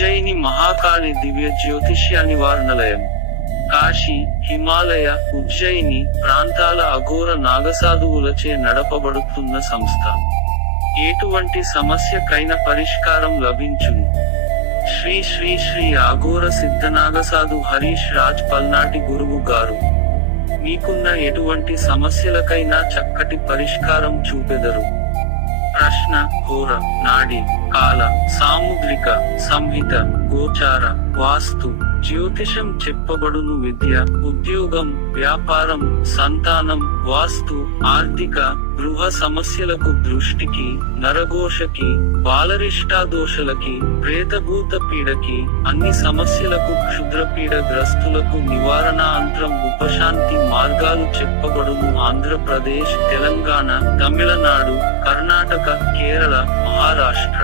ఉజ్జయిని మహాకాళి దివ్య జ్యోతిష్య నివారణలయం. కాశీ, హిమాలయ, ఉజ్జయిని ప్రాంతాల అఘోర నాగసాధువులచే నడపబడుతున్న సంస్థ. ఎటువంటి సమస్యకైన పరిష్కారం లభించును. శ్రీ శ్రీ శ్రీ అఘోర సిద్ధనాగసాధు హరీష్ రాజ్ పల్నాటి గురువు గారు మీకున్న ఎటువంటి సమస్యలకైనా చక్కటి పరిష్కారం చూపెదరు. ప్రశ్న: ఘోర, నాడి, కాల, సాముద్రిక, సంహిత, గోచార, వాస్తు, జ్యోతిషం చెప్పబడును. విద్య, ఉద్యోగం, వ్యాపారం, సంతానం, వాస్తు, ఆర్థిక, గృహ సమస్యలకు, దృష్టికి, నరఘోషకి, బాలరిష్టాదోషలకి, ప్రేతభూత పీడకి, అన్ని సమస్యలకు, క్షుద్రపీడ గ్రస్తులకు నివారణ అంతరం ఉపశాంతి మార్గాలు చెప్పబడును. ఆంధ్రప్రదేశ్, తెలంగాణ, తమిళనాడు, కర్ణాటక, కేరళ, మహారాష్ట్ర.